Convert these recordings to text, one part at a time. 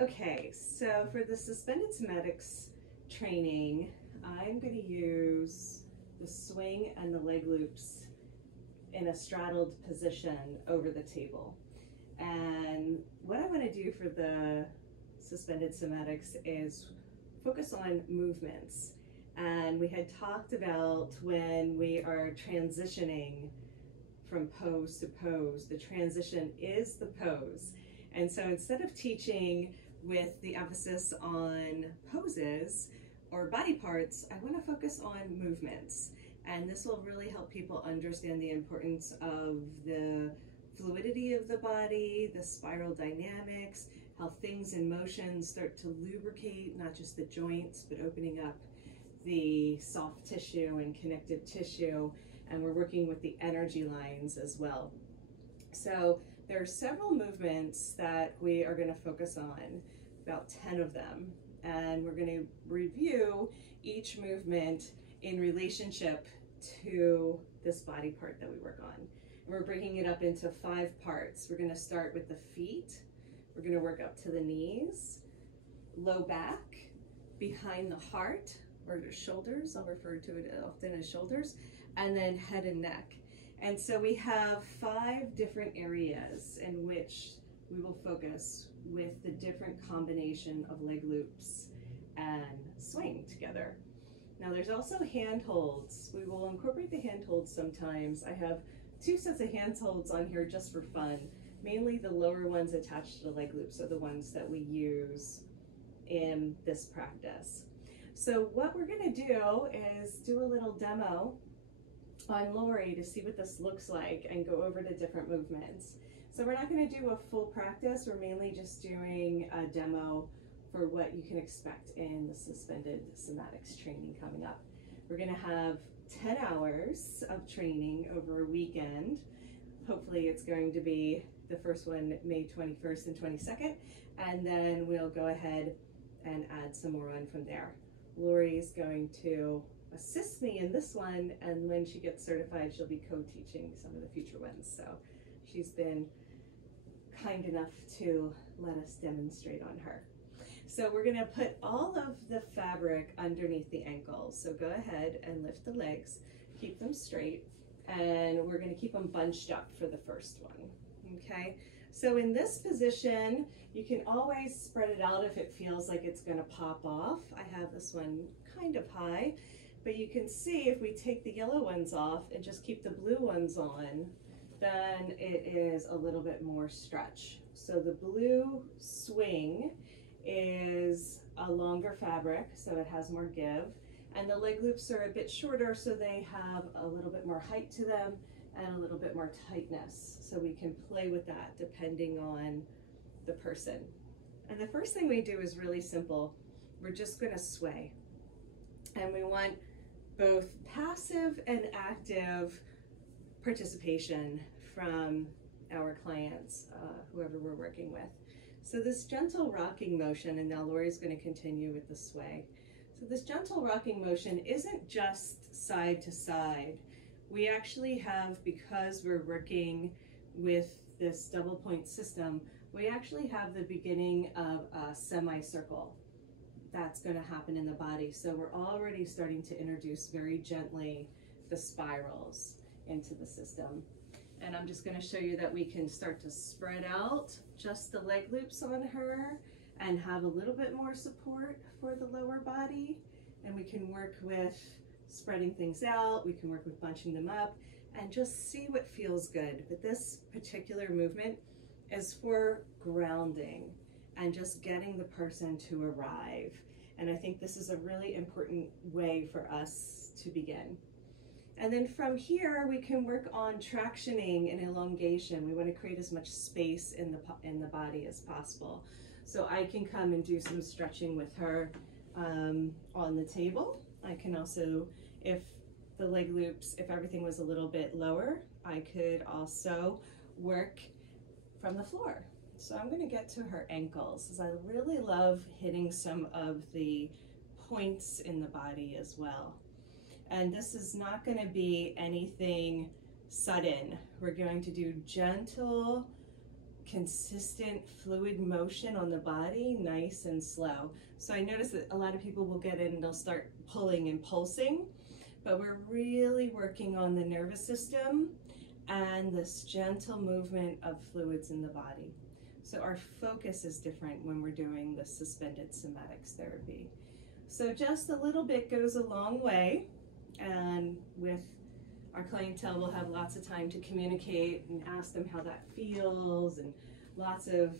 Okay, so for the suspended somatics training, I'm going to use the swing and the leg loops in a straddled position over the table. And what I want to do for the suspended somatics is focus on movements. And we had talked about when we are transitioning from pose to pose, the transition is the pose. And so instead of teaching with the emphasis on poses or body parts, I want to focus on movements. And this will really help people understand the importance of the fluidity of the body, the spiral dynamics, how things in motion start to lubricate, not just the joints, but opening up the soft tissue and connective tissue. And we're working with the energy lines as well. So there are several movements that we are going to focus on, about 10 of them. And we're going to review each movement in relationship to this body part that we work on. And we're breaking it up into 5 parts. We're going to start with the feet. We're going to work up to the knees, low back, behind the heart, or the shoulders. I'll refer to it often as shoulders, and then head and neck. And so we have 5 different areas in which we will focus with the different combination of leg loops and swing together. Now there's also handholds. We will incorporate the handholds sometimes. I have 2 sets of handholds on here just for fun. Mainly the lower ones attached to the leg loops are the ones that we use in this practice. So what we're going to do is do a little demo on Lori to see what this looks like and go over the different movements. So we're not going to do a full practice. We're mainly just doing a demo for what you can expect in the suspended somatics training coming up. We're going to have 10 hours of training over a weekend. Hopefully it's going to be the first one May 21st and 22nd, and then we'll go ahead and add some more on from there. Lori's going to assist me in this one, and when she gets certified, she'll be co-teaching some of the future ones. So she's been kind enough to let us demonstrate on her. So we're going to put all of the fabric underneath the ankles. So go ahead and lift the legs, keep them straight, and we're going to keep them bunched up for the first one. Okay, so in this position, you can always spread it out if it feels like it's going to pop off. I have this one kind of high, but you can see if we take the yellow ones off and just keep the blue ones on, then it is a little bit more stretch. So the blue swing is a longer fabric, so it has more give, and the leg loops are a bit shorter, so they have a little bit more height to them and a little bit more tightness, so we can play with that depending on the person. And the first thing we do is really simple. We're just going to sway, and we want both passive and active participation from our clients, whoever we're working with. So this gentle rocking motion, and now Lori's going to continue with the sway. So this gentle rocking motion isn't just side to side. We actually have, because we're working with this double point system, we actually have the beginning of a semicircle that's going to happen in the body. So we're already starting to introduce very gently the spirals into the system. And I'm just going to show you that we can start to spread out just the leg loops on her and have a little bit more support for the lower body. And we can work with spreading things out, we can work with bunching them up, and just see what feels good. But this particular movement is for grounding and just getting the person to arrive. And I think this is a really important way for us to begin. And then from here, we can work on tractioning and elongation. We want to create as much space in the body as possible. So I can come and do some stretching with her on the table. I can also, if the leg loops, if everything was a little bit lower, I could also work from the floor. So I'm going to get to her ankles, because I really love hitting some of the points in the body as well. And this is not going to be anything sudden. We're going to do gentle consistent fluid motion on the body, nice and slow. So I notice that a lot of people will get in and they'll start pulling and pulsing, but we're really working on the nervous system and this gentle movement of fluids in the body. So our focus is different when we're doing the suspended somatics therapy. So just a little bit goes a long way, and with our clientele, we'll have lots of time to communicate and ask them how that feels, and lots of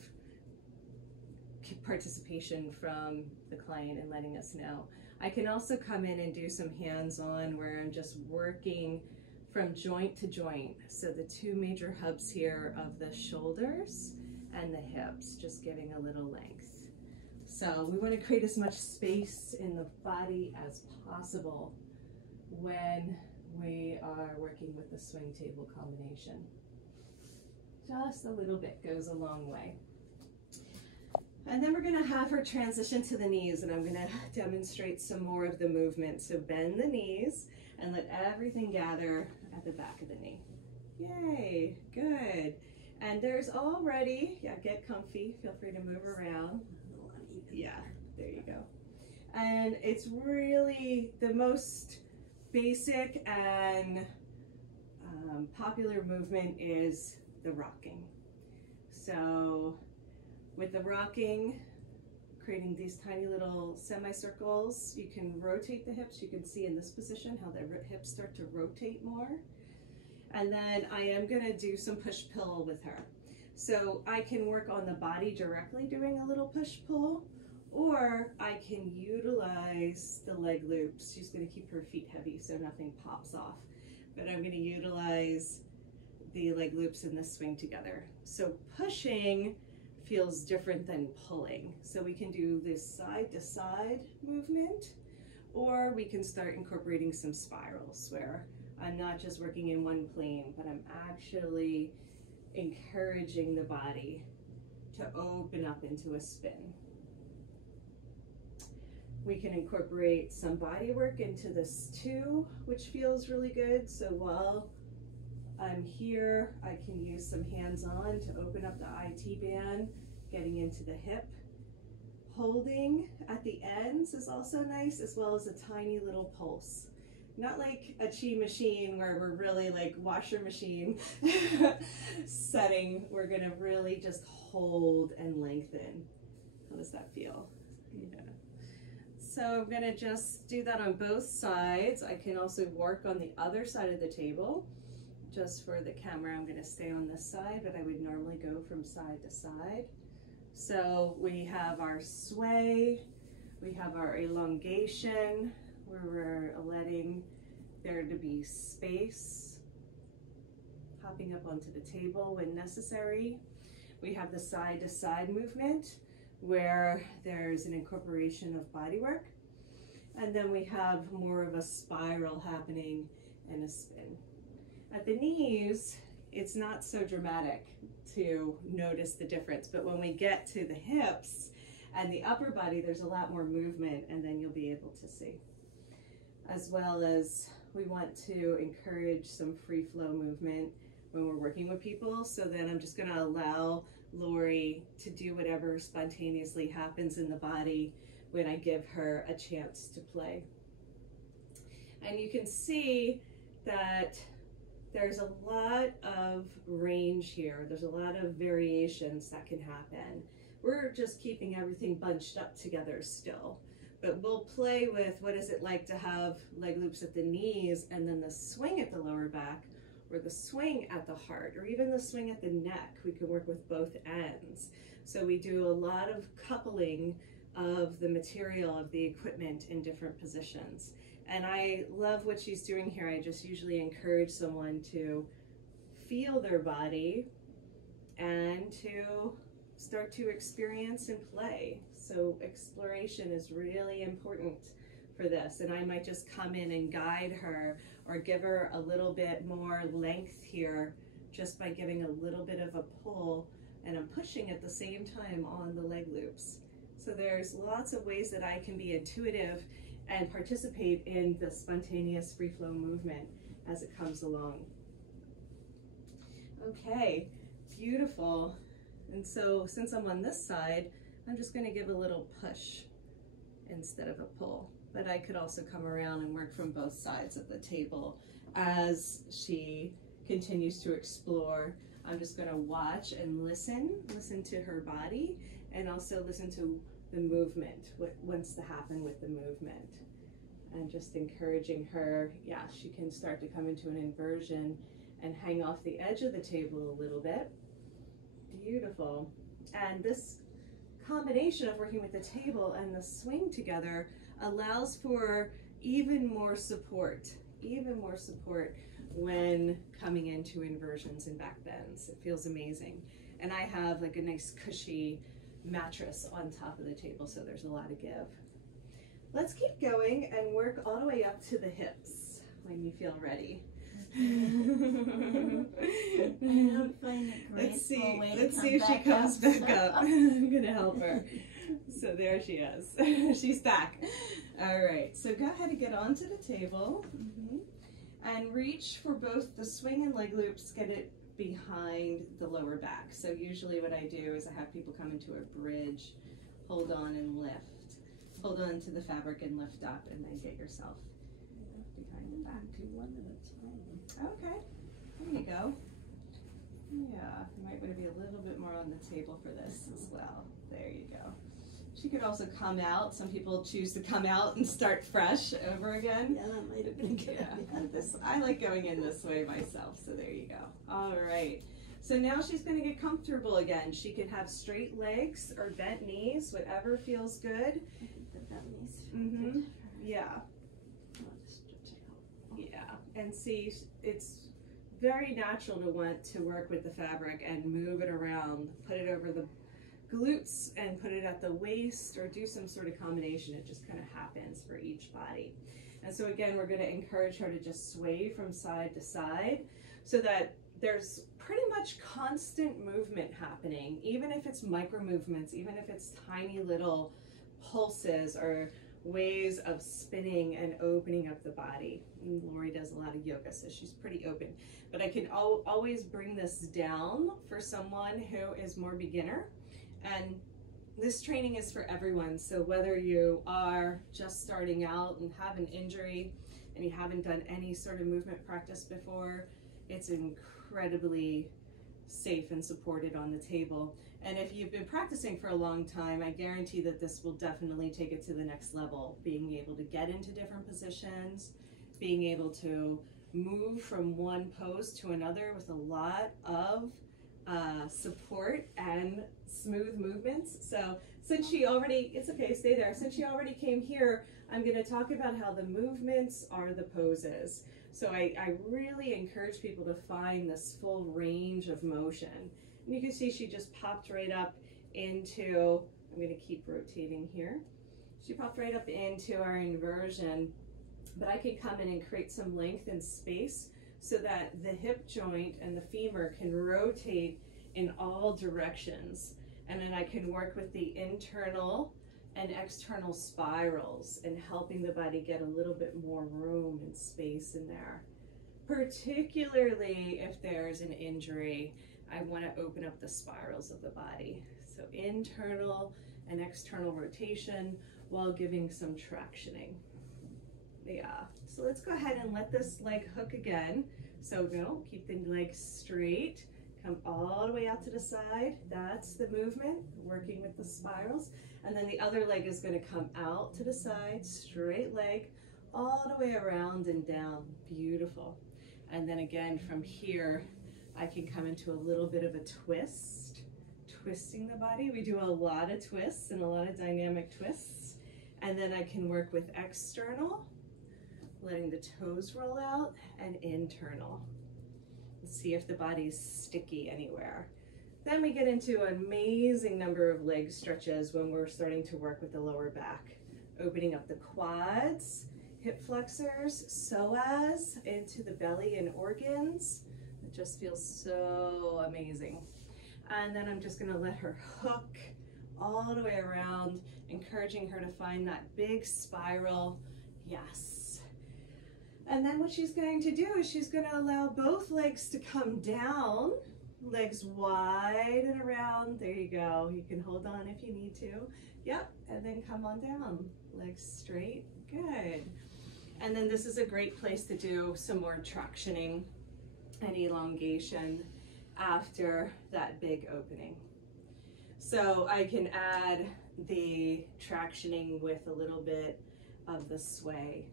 participation from the client and letting us know. I can also come in and do some hands-on where I'm just working from joint to joint. So the two major hubs here of the shoulders and the hips, just giving a little length. So we want to create as much space in the body as possible when we are working with the swing table combination. Just a little bit goes a long way. And then we're going to have her transition to the knees, and I'm going to demonstrate some more of the movement. So bend the knees and let everything gather at the back of the knee. Yay, good. And there's already, yeah, get comfy, feel free to move around. Yeah, there you go. And it's really the most basic and popular movement is the rocking. So with the rocking, creating these tiny little semicircles, you can rotate the hips. You can see in this position how the hips start to rotate more. And then I am going to do some push-pull with her. So I can work on the body directly doing a little push-pull, or I can utilize the leg loops. She's going to keep her feet heavy so nothing pops off. But I'm going to utilize the leg loops and the swing together. So pushing feels different than pulling. So we can do this side-to-side movement, or we can start incorporating some spirals where I'm not just working in one plane, but I'm actually encouraging the body to open up into a spin. We can incorporate some body work into this too, which feels really good. So while I'm here, I can use some hands-on to open up the IT band, getting into the hip. Holding at the ends is also nice, as well as a tiny little pulse. Not like a chi machine where we're really like washer machine setting. We're gonna really just hold and lengthen. How does that feel? Yeah. So I'm gonna just do that on both sides. I can also work on the other side of the table. Just for the camera, I'm gonna stay on this side, but I would normally go from side to side. So we have our sway, we have our elongation, where we're letting there to be space, hopping up onto the table when necessary. We have the side-to-side movement, where there's an incorporation of bodywork. And then we have more of a spiral happening and a spin. At the knees, it's not so dramatic to notice the difference, but when we get to the hips and the upper body, there's a lot more movement, and then you'll be able to see. As well as we want to encourage some free flow movement when we're working with people. So then I'm just gonna allow Lori to do whatever spontaneously happens in the body when I give her a chance to play. And you can see that there's a lot of range here. There's a lot of variations that can happen. We're just keeping everything bunched up together still. But we'll play with what is it like to have leg loops at the knees and then the swing at the lower back, or the swing at the heart, or even the swing at the neck. We can work with both ends. So we do a lot of coupling of the material of the equipment in different positions. And I love what she's doing here. I just usually encourage someone to feel their body and to start to experience and play. So exploration is really important for this. And I might just come in and guide her or give her a little bit more length here just by giving a little bit of a pull, and I'm pushing at the same time on the leg loops. So there's lots of ways that I can be intuitive and participate in the spontaneous free flow movement as it comes along. Okay, beautiful. And so since I'm on this side, I'm just going to give a little push instead of a pull. But I could also come around and work from both sides of the table as she continues to explore. I'm just going to watch and listen to her body, and also listen to the movement, what wants to happen with the movement. And just encouraging her, yeah, she can start to come into an inversion and hang off the edge of the table a little bit. Beautiful. And this combination of working with the table and the swing together allows for even more support when coming into inversions and back bends. It feels amazing. And I have like a nice cushy mattress on top of the table, so there's a lot of give. Let's keep going and work all the way up to the hips when you feel ready. I don't find it Let's see way if she comes back up. I'm gonna help her. So there she is. She's back. All right, so go ahead and get onto the table. And reach for both the swing and leg loops, get it behind the lower back. So usually what I do is I have people come into a bridge, hold on and lift. Hold on to the fabric and lift up, and then get yourself behind the back. Do one at a time. Okay, there you go. Yeah, you might want to be a little bit more on the table for this as well. There you go. She could also come out. Some people choose to come out and start fresh over again. Yeah, that might have been good. Yeah, I like going in this way myself, so there you go. All right. So now she's going to get comfortable again. She can have straight legs or bent knees, whatever feels good. I think the bent knees feel good. Yeah. I'll just stretch it out. Yeah. And see, it's very natural to want to work with the fabric and move it around, put it over the glutes and put it at the waist, or do some sort of combination. It just kind of happens for each body. And so again, we're going to encourage her to just sway from side to side so that there's pretty much constant movement happening, even if it's micro movements, even if it's tiny little pulses or ways of spinning and opening up the body. And Lori does a lot of yoga, so she's pretty open. But I can always bring this down for someone who is more beginner. And this training is for everyone. So whether you are just starting out and have an injury and you haven't done any sort of movement practice before, it's incredibly safe and supported on the table. And if you've been practicing for a long time, I guarantee that this will definitely take it to the next level. Being able to get into different positions, being able to move from one pose to another with a lot of support and smooth movements. So since she already, it's okay, stay there. Since she already came here, I'm going to talk about how the movements are the poses. So I really encourage people to find this full range of motion. And you can see she just popped right up into, I'm going to keep rotating here. She popped right up into our inversion, but I can come in and create some length and space so that the hip joint and the femur can rotate in all directions. And then I can work with the internal and external spirals and helping the body get a little bit more room and space in there. Particularly if there's an injury, I want to open up the spirals of the body. So internal and external rotation while giving some tractioning. Yeah, so let's go ahead and let this leg hook again. So no, keep the legs straight, come all the way out to the side. That's the movement, working with the spirals. And then the other leg is going to come out to the side, straight leg, all the way around and down. Beautiful. And then again from here, I can come into a little bit of a twist, twisting the body. We do a lot of twists and a lot of dynamic twists. And then I can work with external, letting the toes roll out, and internal. Let's see if the body's sticky anywhere. Then we get into an amazing number of leg stretches when we're starting to work with the lower back. Opening up the quads, hip flexors, psoas, into the belly and organs. It just feels so amazing. And then I'm just gonna let her hook all the way around, encouraging her to find that big spiral. Yes. And then what she's going to do is she's going to allow both legs to come down Legs wide and around. There you go. You can hold on if you need to. Yep, and then come on down. Legs straight. Good. And then this is a great place to do some more tractioning and elongation after that big opening. So I can add the tractioning with a little bit of the sway.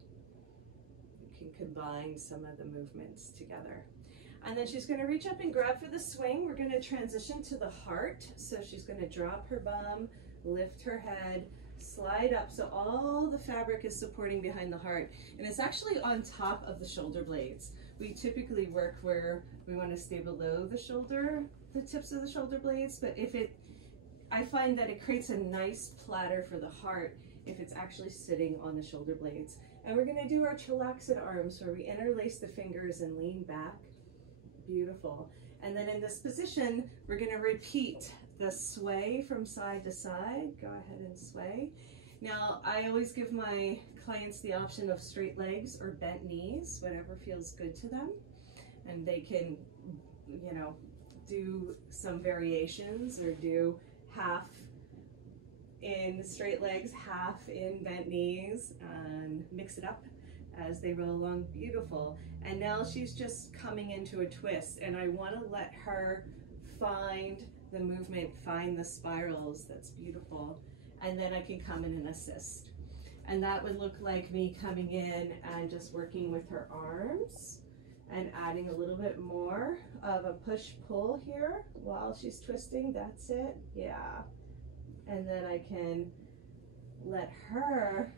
You can combine some of the movements together. And then she's going to reach up and grab for the swing. We're going to transition to the heart. So she's going to drop her bum, lift her head, slide up. So all the fabric is supporting behind the heart. And it's actually on top of the shoulder blades. We typically work where we want to stay below the shoulder, the tips of the shoulder blades. But I find that it creates a nice platter for the heart if it's actually sitting on the shoulder blades. And we're going to do our Chillaxed Arms where we interlace the fingers and lean back. Beautiful. And then in this position, we're going to repeat the sway from side to side. Go ahead and sway. Now, I always give my clients the option of straight legs or bent knees, whatever feels good to them. And they can, you know, do some variations or do half in straight legs, half in bent knees, and mix it up as they roll along. Beautiful. And now she's just coming into a twist, and I want to let her find the movement, find the spirals. That's beautiful. And then I can come in and assist. And that would look like me coming in and just working with her arms and adding a little bit more of a push-pull here while she's twisting. That's it. Yeah. And then I can let her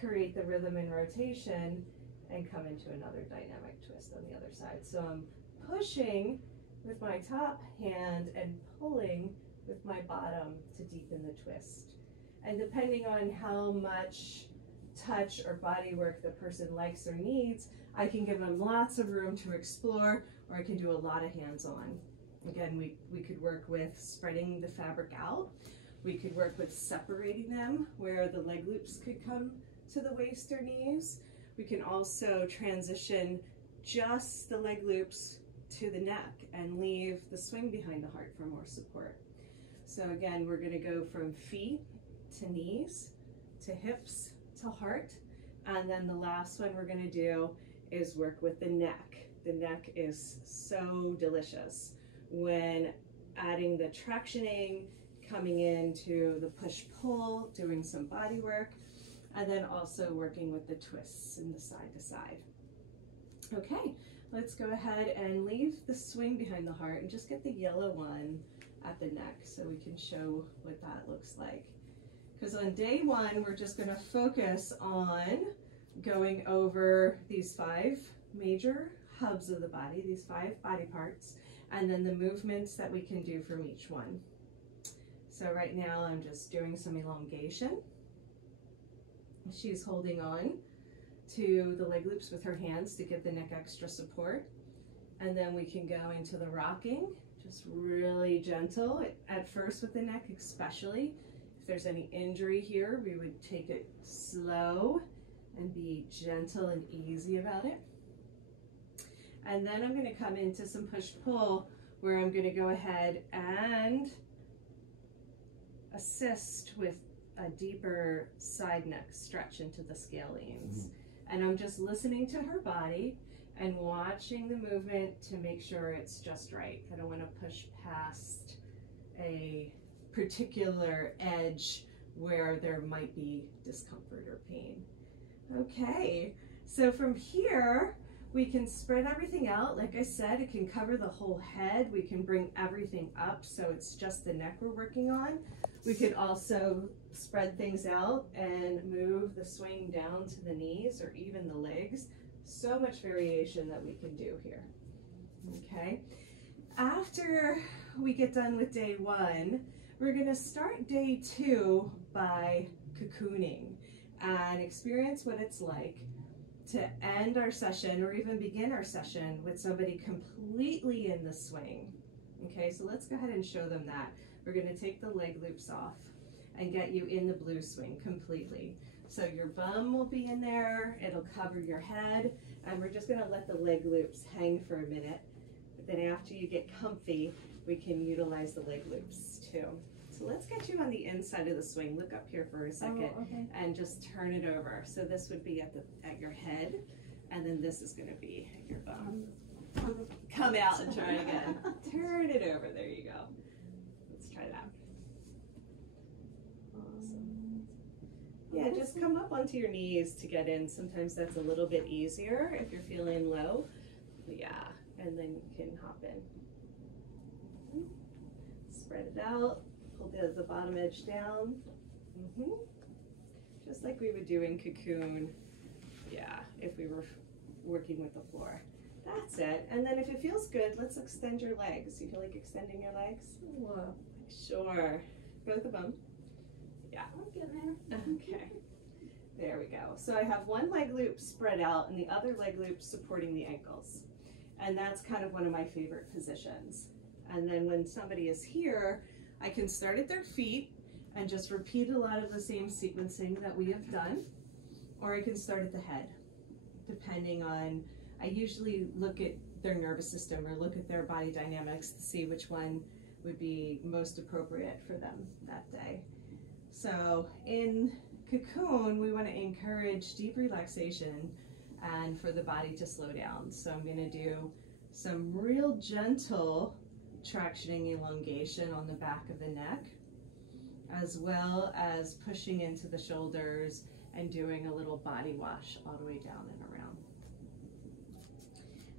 create the rhythm and rotation and come into another dynamic twist on the other side. So I'm pushing with my top hand and pulling with my bottom to deepen the twist. And depending on how much touch or body work the person likes or needs, I can give them lots of room to explore, or I can do a lot of hands-on. Again, we could work with spreading the fabric out. We could work with separating them where the leg loops could come to the waist or knees. We can also transition just the leg loops to the neck and leave the swing behind the heart for more support. So again, we're going to go from feet to knees to hips to heart. And then the last one we're going to do is work with the neck. The neck is so delicious when adding the tractioning, coming into the push-pull, doing some body work, and then also working with the twists in the side to side. Okay, let's go ahead and leave the swing behind the heart and just get the yellow one at the neck so we can show what that looks like. Because on day one, we're just going to focus on going over these 5 major hubs of the body, these 5 body parts, and then the movements that we can do from each one. So right now I'm just doing some elongation. She's holding on to the leg loops with her hands to give the neck extra support. And then we can go into the rocking, just really gentle at first with the neck, especially. If there's any injury here, we would take it slow and be gentle and easy about it. And then I'm going to come into some push-pull where I'm going to go ahead and assist with a deeper side neck stretch into the scalenes. And I'm just listening to her body and watching the movement to make sure it's just right. I don't want to push past a particular edge where there might be discomfort or pain. Okay, so from here, we can spread everything out. Like I said, it can cover the whole head. We can bring everything up so it's just the neck we're working on. We could also spread things out and move the swing down to the knees or even the legs. So much variation that we can do here. Okay, after we get done with day 1, we're going to start day 2 by cocooning and experience what it's like to end our session or even begin our session with somebody completely in the swing. Okay, so let's go ahead and show them that. We're going to take the leg loops off and get you in the blue swing completely. So your bum will be in there, it'll cover your head, and we're just going to let the leg loops hang for a minute. But then after you get comfy, we can utilize the leg loops too. So let's get you on the inside of the swing. Look up here for a second and just turn it over. So this would be at your head, and then this is going to be at your bum. Come out and try again. Turn it over. There you go. Let's try that. Awesome. Yeah, just come up onto your knees to get in. Sometimes that's a little bit easier if you're feeling low. Yeah, and then you can hop in. Spread it out. Pull the bottom edge down. Just like we would do in cocoon. Yeah, if we were working with the floor. That's it. And then if it feels good, let's extend your legs. You feel like extending your legs? Whoa. Sure. Both of them. Yeah. I'm getting there. Okay. There we go. So I have one leg loop spread out and the other leg loop supporting the ankles. And that's kind of one of my favorite positions. And then when somebody is here, I can start at their feet and just repeat a lot of the same sequencing that we have done, or I can start at the head, depending on, I usually look at their nervous system or look at their body dynamics to see which one would be most appropriate for them that day. So in cocoon, we want to encourage deep relaxation and for the body to slow down. So I'm going to do some real gentle tractioning elongation on the back of the neck, as well as pushing into the shoulders and doing a little body wash all the way down and around.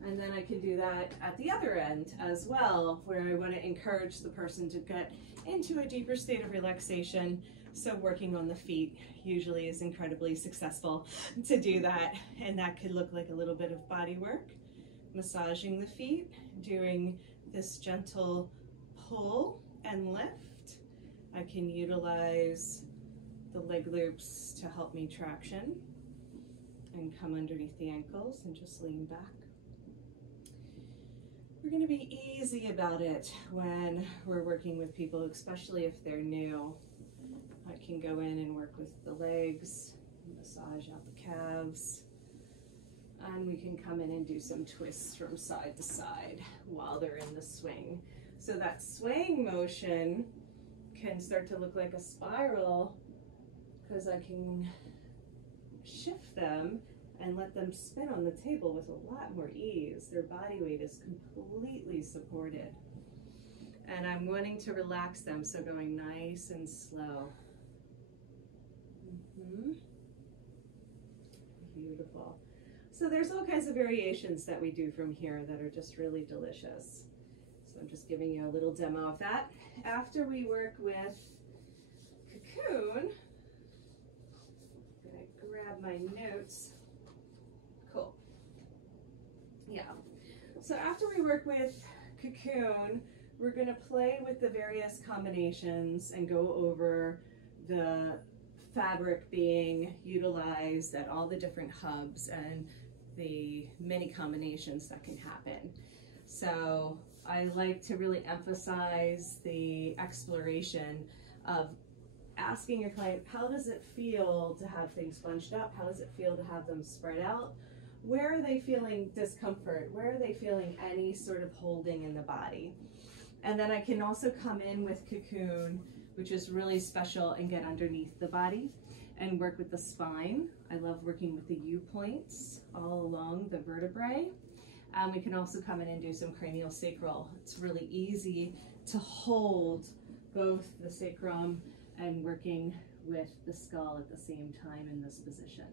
And then I can do that at the other end as well, where I want to encourage the person to get into a deeper state of relaxation. So working on the feet usually is incredibly successful to do that. And that could look like a little bit of body work, massaging the feet, doing this gentle pull and lift. I can utilize the leg loops to help me traction and come underneath the ankles and just lean back. We're going to be easy about it when we're working with people, especially if they're new. I can go in and work with the legs, massage out the calves, and we can come in and do some twists from side to side while they're in the swing. So that swaying motion can start to look like a spiral because I can shift them and let them spin on the table with a lot more ease. Their body weight is completely supported. And I'm wanting to relax them, so going nice and slow. Beautiful. So there's all kinds of variations that we do from here that are just really delicious. So I'm just giving you a little demo of that. After we work with cocoon, I'm gonna grab my notes. Cool. Yeah. So after we work with cocoon, we're gonna play with the various combinations and go over the fabric being utilized at all the different hubs and the many combinations that can happen. So I like to really emphasize the exploration of asking your client, how does it feel to have things bunched up? How does it feel to have them spread out? Where are they feeling discomfort? Where are they feeling any sort of holding in the body? And then I can also come in with cocoon, which is really special, and get underneath the body and work with the spine. I love working with the U points all along the vertebrae. We can also come in and do some cranial sacral. It's really easy to hold both the sacrum and working with the skull at the same time in this position.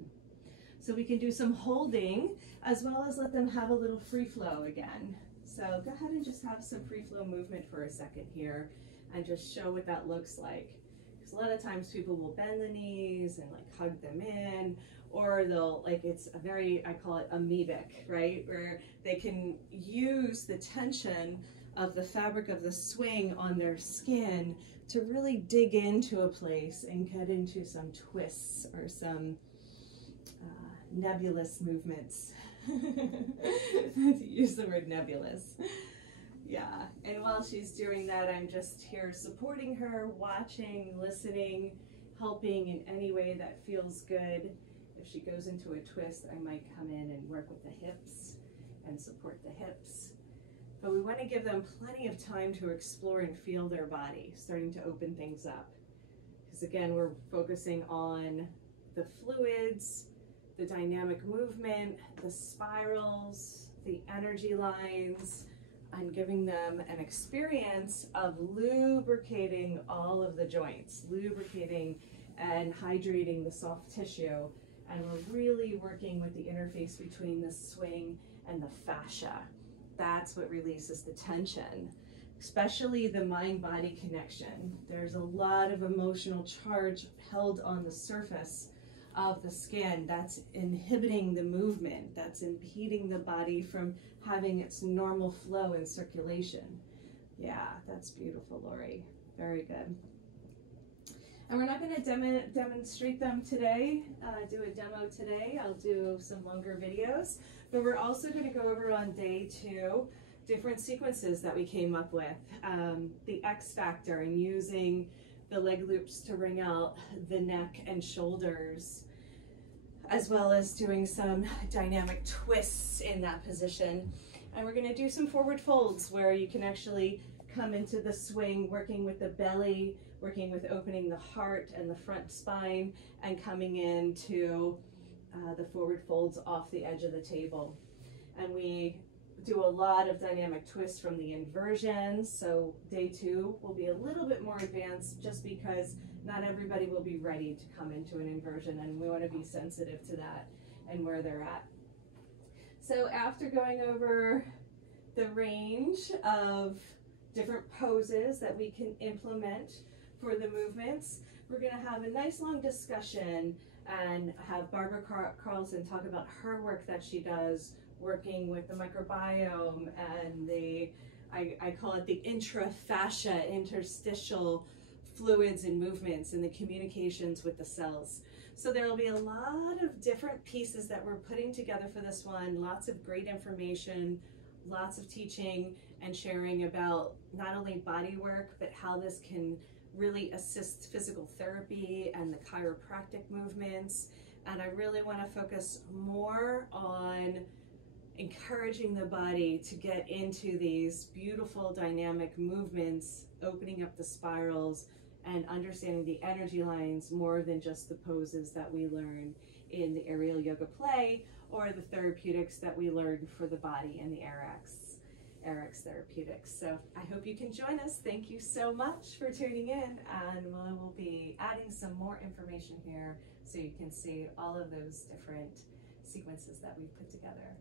So we can do some holding as well as let them have a little free flow again. So go ahead and just have some free flow movement for a second here and just show what that looks like. Because a lot of times people will bend the knees and like hug them in, or they'll, like, it's a very, I call it amoebic, right? Where they can use the tension of the fabric of the swing on their skin to really dig into a place and get into some twists or some nebulous movements. Use the word nebulous. Yeah, and while she's doing that, I'm just here supporting her, watching, listening, helping in any way that feels good. If she goes into a twist, I might come in and work with the hips and support the hips. but we want to give them plenty of time to explore and feel their body, starting to open things up. Because again, we're focusing on the fluids, the dynamic movement, the spirals, the energy lines, and giving them an experience of lubricating all of the joints, lubricating and hydrating the soft tissue. And we're really working with the interface between the swing and the fascia. That's what releases the tension, especially the mind-body connection. There's a lot of emotional charge held on the surface of the skin that's inhibiting the movement, that's impeding the body from having its normal flow and circulation. Yeah, that's beautiful, Lori. Very good. And we're not going to demonstrate them today, do a demo today. I'll do some longer videos, but we're also going to go over on day 2 different sequences that we came up with. The X factor and using the leg loops to wring out the neck and shoulders, as well as doing some dynamic twists in that position. And we're going to do some forward folds where you can actually come into the swing, working with the belly, working with opening the heart and the front spine, and coming into the forward folds off the edge of the table. And we do a lot of dynamic twists from the inversions. So day 2 will be a little bit more advanced, just because not everybody will be ready to come into an inversion, and we want to be sensitive to that and where they're at. So after going over the range of different poses that we can implement for the movements, we're going to have a nice long discussion and have Barbara Karlsen talk about her work that she does working with the microbiome and the, I call it the intra-fascia, interstitial fluids and movements and the communications with the cells. So there will be a lot of different pieces that we're putting together for this one, lots of great information, lots of teaching and sharing about not only body work, but how this can really assist physical therapy and the chiropractic movements. And I really want to focus more on encouraging the body to get into these beautiful dynamic movements, opening up the spirals and understanding the energy lines more than just the poses that we learn in the aerial yoga play or the therapeutics that we learn for the body in the RX therapeutics. So I hope you can join us. Thank you so much for tuning in, and we'll be adding some more information here so you can see all of those different sequences that we've put together.